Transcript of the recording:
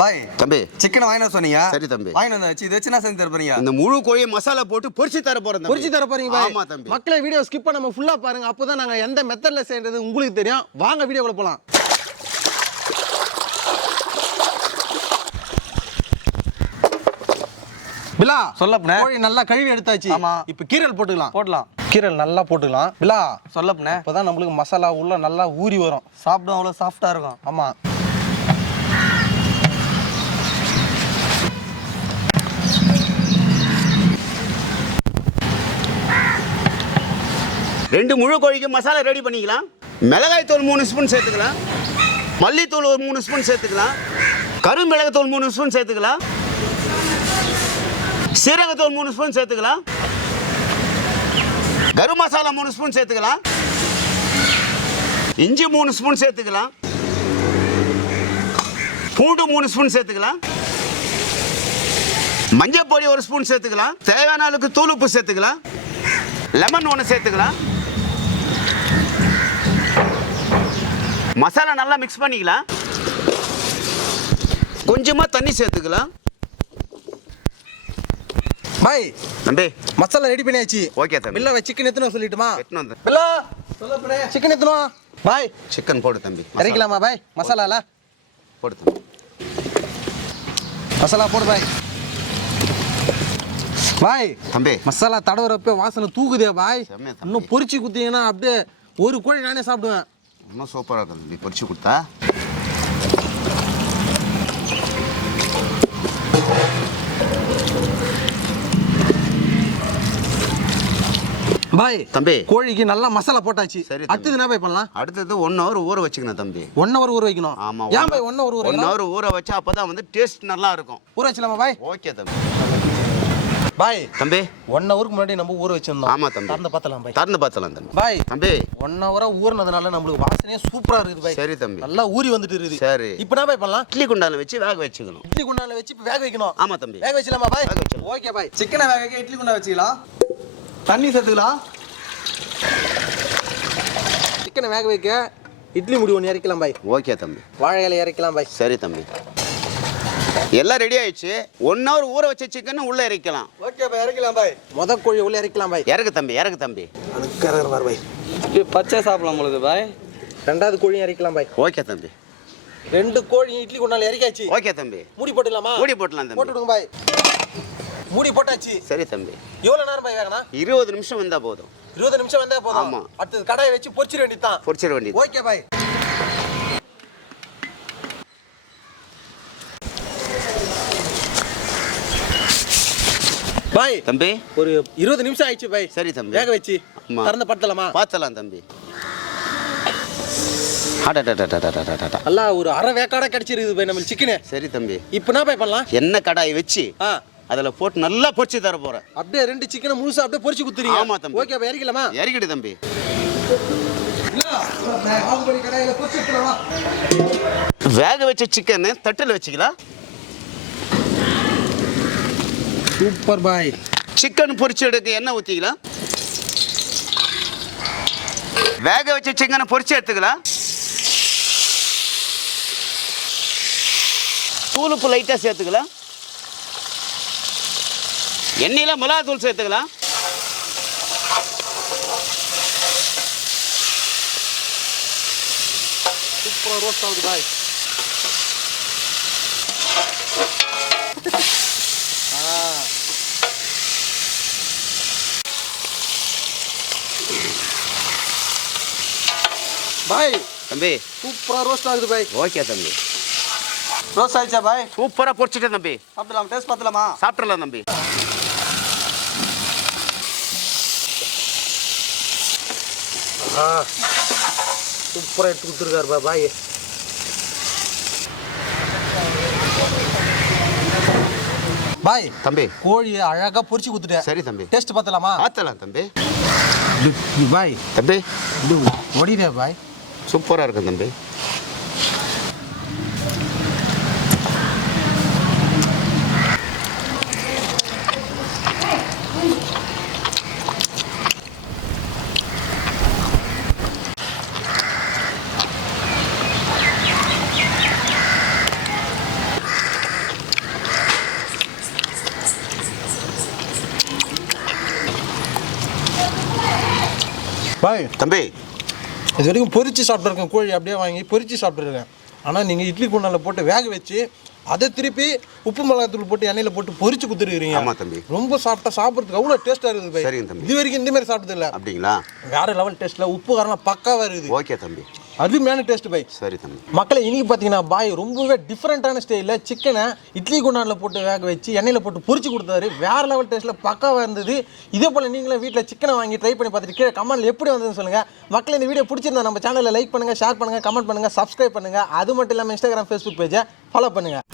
பாய் தம்பி சிக்கன் வாங்கின சொன்னீங்க. சரி தம்பி. வாங்கின வச்சு இத வச்சு என்ன செஞ்சு தர போறீங்க? இந்த முழு கோழியை மசாலா போட்டு பொரிச்சு தர போறேன். பொரிச்சு தர போறீங்க பாய். ஆமா தம்பி. மக்களே வீடியோ ஸ்கிப் பண்ணாம ஃபுல்லா பாருங்க. அப்பதான் நாங்க எந்த மெத்தட்ல செய்யறது உங்களுக்கு தெரியும். வாங்க வீடியோக்குள்ள போலாம். பிலா சொல்லப்பனே. கோழி நல்லா கழுவி எடுத்தாச்சு. ஆமா. இப்போ கீரல் போட்டுக்கலாம். போடலாம். கீரல் நல்லா போட்டுக்கலாம். பிலா சொல்லப்பனே. அப்பதான் நம்மளுக்கு மசாலா உள்ள நல்லா ஊறி வரும். சாப்பிடும் அவ்வளவு சாஃப்டா இருக்கும். ஆமா. ரெண்டு முழு கோழிக்கு மசாலா ரெடி பண்ணிக்கலாம். மிளகாய் தூள் 3 ஸ்பூன் சேர்த்துக்கலாம். மல்லித்தூள் ஒரு 3 ஸ்பூன் சேர்த்துக்கலாம். கருமிளகுத்தூள் 3 ஸ்பூன் சேர்த்துக்கலாம். சீரகத்தூள் 3 ஸ்பூன் சேர்த்துக்கலாம். கரும் மசாலா 3 ஸ்பூன் சேர்த்துக்கலாம். இஞ்சி 3 ஸ்பூன் சேர்த்துக்கலாம். பூண்டு 3 ஸ்பூன் சேர்த்துக்கலாம். மஞ்சள் பொடி 1 ஸ்பூன் சேர்த்துக்கலாம். தேவையான அளவுக்கு தூள் உப்பு சேர்த்துக்கலாம். லெமன் 1 சேர்த்துக்கலாம். மசாலா நல்லா மிக்ஸ் பண்ணிக்கலாம். கொஞ்சமா தண்ணி சேர்த்துக்கலாம். பாய் தம்பி மசாலா ரெடி பண்ணியாச்சு. ஓகே தம்பி. பில்லா சிக்கன் எத்தனை சொல்லிட்டுமா? எத்தனை வந்து பில்லா சொல்லப்பனே சிக்கன் எத்தனை? பாய் சிக்கன் போடு தம்பி. இறக்கலாமா பாய்? மசாலால போடு தம்பி. மசாலா போடு பாய். பாய் தம்பி மசாலா தடவுறப்ப வாசனை தூக்குதே பாய். செம்மையா தம்பி. இன்னும் பொரிச்சு குத்தீங்கன்னா அப்படியே ஒரு கோழி நானே சாப்பிடுவேன். இன்னும் சூப்பராக இருக்கும் தம்பி பொரிச்சு கொடுத்தா. பாய் தம்பி கோழிக்கு நல்லா மசாலா போட்டாச்சு. சரி அடுத்தது என்ன பாய் பண்ணலாம்? அடுத்தது 1 ஹவர் ஊற வச்சுக்கணும் தம்பி. 1 ஹவர் ஊற வைக்கணும். ஆமா. ஏன் பாய் 1 ஹவர் ஊற 1 ஹவர் ஊற வச்சா அப்பதான் வந்து டேஸ்ட் நல்லா இருக்கும். ஊற வச்சலாமா பாய்? ஓகே தம்பி. பாய் தம்பி 1 ஹவருக்கு முன்னாடி நம்ம ஊற வச்சிருந்தோம். ஆமா தம்பி. திறந்து பார்த்தலாம் பாய். திறந்து பார்த்தலாம் தம்பி. பாய் தம்பி 1 ஹவரா ஊறினதுனால நம்மளுக்கு வாசனையே சூப்பரா இருக்குது பாய். சரி தம்பி. நல்லா ஊறி வந்துட்டு இருக்குது. சரி. இப்போ என்ன பாய் பண்ணலாம்? இட்லி குண்டால வச்சு வேக வச்சுக்கணும். இட்லி குண்டால வச்சு வேக வைக்கணும். ஆமா தம்பி. வேக வச்சலாமா பாய்? வேக வச்சிடலாம். Okay bye. சிக்கனை வேக வைக்க இட்லி குண்டா வச்சுக்கலாம். தண்ணி சேர்த்துக்கலாம். சிக்கனை வேக வைக்க இட்லி முடி 1 இறக்கலாம் பாய். ஓகே தம்பி. வாழை இலை இறக்கலாம் பாய். சரி தம்பி. எல்லாம் ரெடி ஆயிடுச்சு. 1 ஹவர் ஊற வச்ச சிக்கன் உள்ள இறக்கலாம். ஓகே பாய் இறக்கலாம் பாய். முத கோழி உள்ள இறக்கலாம் பாய். இறக்கு தம்பி. இறக்கு தம்பி. அதுக்கறர் வர பாய். இது பச்சை சாப்பிடலாம் பொழுது பாய். ரெண்டாவது கோழி இறக்கலாம் பாய். ஓகே தம்பி. 2 கோழி இட்லி குண்டால இறக்காச்சு. ஓகே தம்பி. மூடி போட்டுடலாமா? மூடி போடலாம் தம்பி. போட்டுடுங்க பாய். மூடி போட்டாச்சு. சரி தம்பி. எவ்வளவு நேரம் பாய் வேகணும்? 20 நிமிஷம் வந்தா போதும். 20 நிமிஷம் வந்தா போதும். ஆமா. அடுத்து கடாயை வச்சு பொரிச்சிர வேண்டியதுதான். பொரிச்சிர வேண்டியது. Okay bye. பாய் தம்பி ஒரு 20 நிமிஷம் ஆயிடுச்சு பாய். சரி தம்பி. வேக வச்சு ஆமா. திறந்து பத்தலாமா? பார்த்தலாம் தம்பி. அடடடடடடடடட. நல்லா ஒரு அரை வேக்காடா கிடைச்சிருக்குது பாய் நம்ம சிக்கனே. சரி தம்பி. இப்போ என்ன பாய் பண்ணலாம்? எண்ணெய் கடாய் வச்சு அதுல போட்டு நல்லா பொரிச்சு தர போறேன். அப்படியே 2 சிக்கனை முழுசா அப்படியே பொரிச்சு குத்துறீங்க. ஆமா தம்பி. Okay bye இறக்கலாமா? இறக்கிடு தம்பி. கடாயில பொரிச்சு எடுத்துறவா. வேக வச்ச சிக்கன் தட்டுல வச்சுக்கலாம். சூப்பர் பாய். சிக்கன் பொரிச்சு எடுக்க எண்ணெய் ஊத்திக்கலாம். வேக வச்ச சிக்கனை பொரிச்சு எடுத்துக்கலாம். தூளுப்பு லைட்டா சேர்த்துக்கலாம். எண்ணெயில மிளகாய் தூள் சேர்த்துக்கலாம். சூப்பரா ரோஸ்ட் ஆகுது பாய். பாய் தம்பி சூப்பரா ரோஸ்ட் ஆகுது பாய். ஓகே தம்பி. ரோஸ்ட் ஆயிடுச்சா பாய்? சூப்பரா பொரிச்சிட்டேன் தம்பி. சாப்பிடலாம். டேஸ்ட் பார்த்தலாமா? சாப்பிடலாம் தம்பி. சூப்பரா எடுத்து கொடுத்துருக்காரு பாய். பாய் தம்பி கோழி அழகா பொரிச்சு கொடுத்துட்டேன். சரி தம்பி. டேஸ்ட் பார்த்தலாமா? பார்த்தலாம் தம்பி. பாய் தம்பி ஒடிதே பாய். சூப்பரா இருக்கு தம்பி. பாய் தம்பி இது வரைக்கும் பொரிச்சு சாப்பிட்ருக்கேன், கோழி அப்படியே வாங்கி பொரிச்சு சாப்பிட்ருக்கேன். ஆனால் நீங்கள் இட்லி குண்டானில் போட்டு வேக வச்சு அதை திருப்பி உப்பு மிளகாத்தூள் போட்டு எண்ணெயில் போட்டு பொரிச்சு கொடுத்துருக்கீங்க. ஆமாம் தம்பி, ரொம்ப சாப்பிட்றதுக்கு அவ்வளோ டேஸ்ட்டாக இருக்குது பாய். சரிங்க தம்பி. இது வரைக்கும் இந்த மாதிரி சாப்பிட்டது இல்லை. அப்படிங்களா? வேற லெவல் டேஸ்ட்டில் உப்பு காரம்லாம் பக்காவாக இருக்குது. ஓகே தம்பி, அருமையான டேஸ்ட் பாய். சரி தம்பி. மக்களை இன்னைக்கு பார்த்தீங்கன்னா பாய் ரொம்பவே டிஃப்ரெண்ட்டான ஸ்டைலில் சிக்கனை இட்லி குண்டானில் போட்டு வேக வச்சு எண்ணெயில் போட்டு பொரிச்சு கொடுத்தாரு. வேற லெவல் டேஸ்ட்டில் பக்காவாக இருந்தது. இதே போல் நீங்களும் வீட்டில் சிக்கனை வாங்கி ட்ரை பண்ணி பார்த்துட்டு கீழே கமெண்ட்ல எப்படி வந்ததுன்னு சொல்லுங்கள். மக்களை இந்த வீடியோ பிடிச்சிருந்தா நம்ம சேனலில் லைக் பண்ணுங்கள், ஷேர் பண்ணுங்கள், கமெண்ட் பண்ணுங்கள், சப்ஸ்கிரைப் பண்ணுங்கள். அது மட்டும் இல்லாமல் இன்ஸ்டாகிராம், ஃபேஸ்புக் பேஜை ஃபாலோ பண்ணுங்கள்.